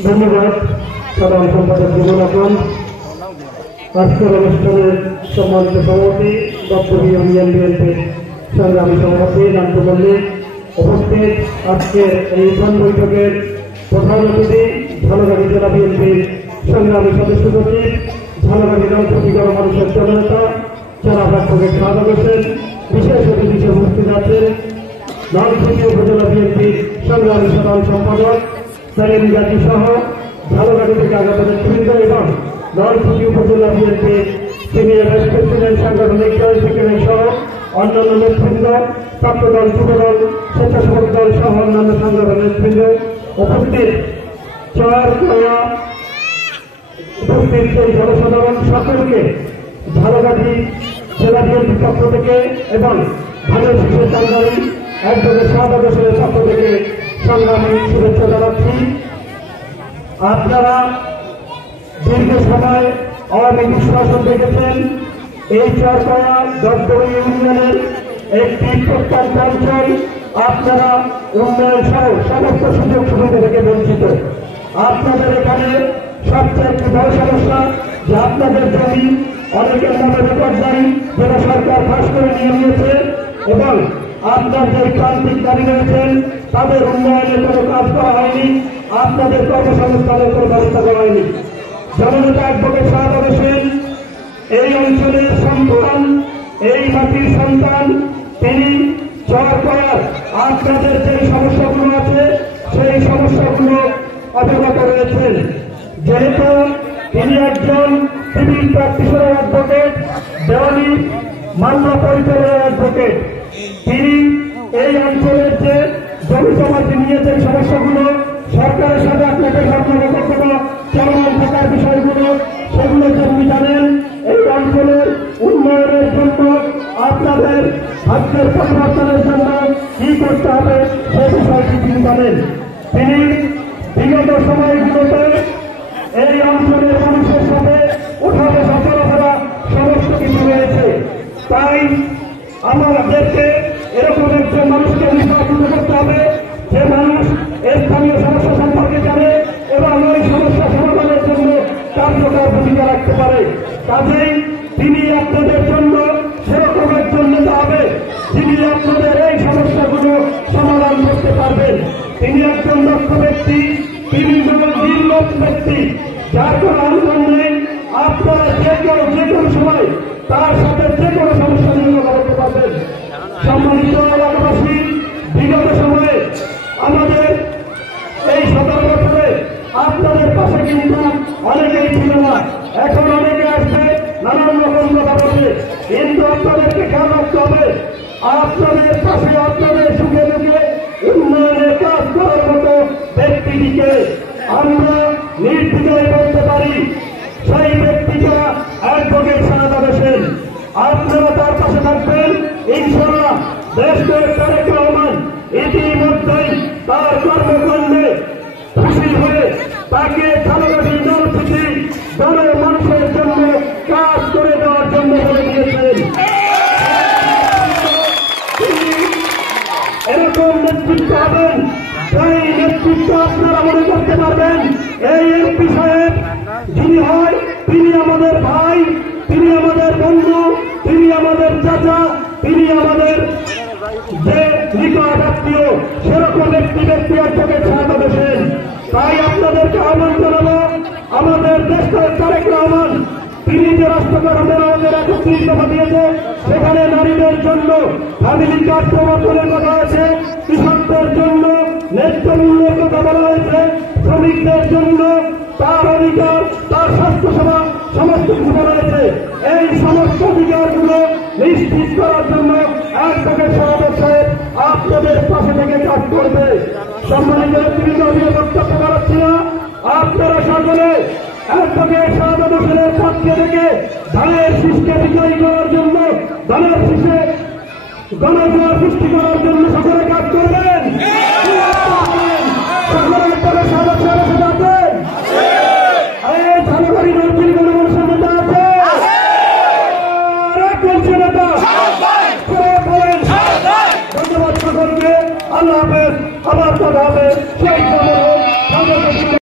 ধন্যবাদ সাধারণ সম্পাদক জীবন আপন, আজকের অনুষ্ঠানের সম্মানিত সভাপতি বক্তব্য ইউনিয়ন বিএনপির সংগ্রামী সভাপতি নান্টু মল্লিক, উপস্থিত আজকের এই বৈঠকের প্রধান অতিথি ঝালকাঠি জেলা বিএনপির সংগ্রামী সদস্য সচিব, ঝালকাঠি নলছড়ি গণমানুষের জননেতা জনাব অ্যাডভোকেট শাহাদাত হোসেন, বিশেষ অতিথি হিসেবে উপস্থিত আছেন নলছড়ি উপজেলা বিএনপির সংগ্রামী সাধারণ সম্পাদক সেলিম গাজী সহ ঝালকাঠি থেকে আগত নেতৃবৃন্দ এবং নলছড়ি উপজেলা বিএনপির সিনিয়র ভাইস প্রেসিডেন্ট সাংগঠনিক জয়েন্ট সেক্রেটারি সহ অন্যান্য নেতৃবৃন্দ, ছাত্রদল, যুবদল, স্বেচ্ছাসেবক দল সহ অন্যান্য সংগঠনের নেতৃবৃন্দ, উপস্থিত উপস্থিত সেই জনসাধারণ সকলকে ঝালকাঠি জেলা বিএনপির পক্ষ থেকে এবং ধানের শীষের কান্ডারি অ্যাডভোকেট শাহাদাত হোসেনের পক্ষ থেকে সংগ্রামী শুভেচ্ছা জানাচ্ছি। আপনারা দীর্ঘ সময় আওয়ামী নিষ্কাশন দেখেছেন। এই চরকয়া দপ্তরী ইউনিয়নের একটি প্রত্যন্ত অঞ্চল, আপনারা উন্নয়ন সহ সমস্ত সুযোগ সুবিধা থেকে বঞ্চিত। আপনাদের এখানে সবচেয়ে একটি বড় সমস্যা যে আপনাদের জমি অনেকের নামে রেকর্ড নাই, যেটা সরকার ফাঁস করে নিয়ে নিয়েছে এবং আপনার যে প্রান্তিক দাবি রয়েছেন তাদের উন্নয়নের কোনো কাজ করা হয়নি, আপনাদের কর্মসংস্থানের কোনো ব্যবস্থা করা হয়নি। জননেতা অ্যাডভোকেট শাহাদাত হোসেন এই অঞ্চলের সন্তান, এই মাটির সন্তান, তিনি চরকয়ার আপনাদের যে সমস্যাগুলো আছে সেই সমস্যাগুলো অবগত রয়েছেন। যেহেতু তিনি একজন সিভিল প্র্যাকটিশনার অ্যাডভোকেট, দেওয়ানি মামলা পরিচালনার অ্যাডভোকেট, তিনি এই অঞ্চলের যে জমি জমাতে নিয়ে যে সমস্যাগুলো সরকারের সাথে আপনাকে সম্পর্ক কখনো চলমান থাকার বিষয়গুলো সেগুলো যেমনি জানেন, এই অঞ্চলের উন্নয়নের জন্য আপনাদের ভাগ্যের পরিবর্তনের জন্য কি করতে হবে সে বিষয়টি তিনি জানেন। তিনি বিগত সময়গুলোতে এই অঞ্চলের মানুষের সাথে উঠা বসা চলাফেরা সমস্ত কিছু রয়েছে। তাই আমাদেরকে এরকম একজন মানুষকে নির্বাচিত করতে হবে যে মানুষ স্থানীয় সমস্যা সম্পর্কে জানে এবং ওই সমস্যা সমাধানের জন্য কার্যকর ভূমিকা রাখতে পারে। কাজেই তিনি আপনাদের জন্য সেরকম একজন নেতা হবে যিনি আপনাদের এই সমস্যাগুলো সমাধান করতে পারবেন। তিনি একজন দক্ষ ব্যক্তি, তিনি নির্লোভ ব্যক্তি, যার কোনো আন্দোলন নেই। আপনারা যে কোনো সময় তার সাথে যে কোনো সমস্যা নিয়ে করতে পারবেন। সম্মানিত এলাকাবাসী, বিগত সময়ে আমাদের এই 17 বছরে আপনাদের পাশে কিন্তু অনেকেই ছিল না, এখন অনেকে আসবে, নানান রকম কথা বলবে, কিন্তু আপনাদেরকে খেয়াল রাখতে হবে আপনাদের পাশে আপনাদের সুখে দুঃখে উন্নয়নের কাজ করার মতো ব্যক্তিটিকে আমরা নির্দ্বিধায় বলতে পারি, সেই ব্যক্তিটা অ্যাডভোকেট শাহাদাত হোসেন। আপনারা তার পাশে থাকবেন ইনশাআল্লাহ। দেশের তারেক রহমান ইতিমধ্যেই তার কর্মকাণ্ডে খুশি হয়ে তাকে ঝালকাঠি নলছিটি দলের মানুষের জন্য কাজ করে দেওয়ার জন্য বলে দিয়েছেন। এরকম নেতৃত্ব হবেন, সেই নেতৃত্ব আপনারা মনে করতে পারবেন এই এমপি সাহেব যিনি হয় তিনি আমাদের ভাই, তিনি আমাদের বন্ধু, তিনি আমাদের চাচা, তিনি আমাদের যে নিকট আত্মীয়, সেরকম একটি ব্যক্তি অ্যাডভোকেট শাহাদাত হোসেন। তাই আপনাদেরকে আহ্বান জানাবো, আমাদের দেশের তারেক রহমান তিনি যে রাষ্ট্রকরণের আমাদের 31 দফা দিয়েছে সেখানে নারীদের জন্য ফ্যামিলি কার্ড প্রবর্তনের কথা আছে, কৃষকদের জন্য ন্যায্য মূল্যের কথা বলা হয়েছে, শ্রমিকদের জন্য তার অধিকার, তার স্বাস্থ্যসেবা সমস্ত কিছু বলা হয়েছে। এই সমস্ত অধিকারগুলো নিশ্চিত করার জন্য অ্যাডভোকেট শাহাদাত সাহেব আপনাদের পাশে থেকে কাজ করবে। সম্মানিত নেতৃবৃন্দ, বক্তব্য বাড়াচ্ছি না, আপনারা সকলে অ্যাডভোকেট শাহাদাত হোসেনের পক্ষে থেকে ধানের শীষকে বিজয়ী করার জন্য, ধানের শীষে গণজোয়ার সৃষ্টি করার জন্য সকলে কাজ করবে।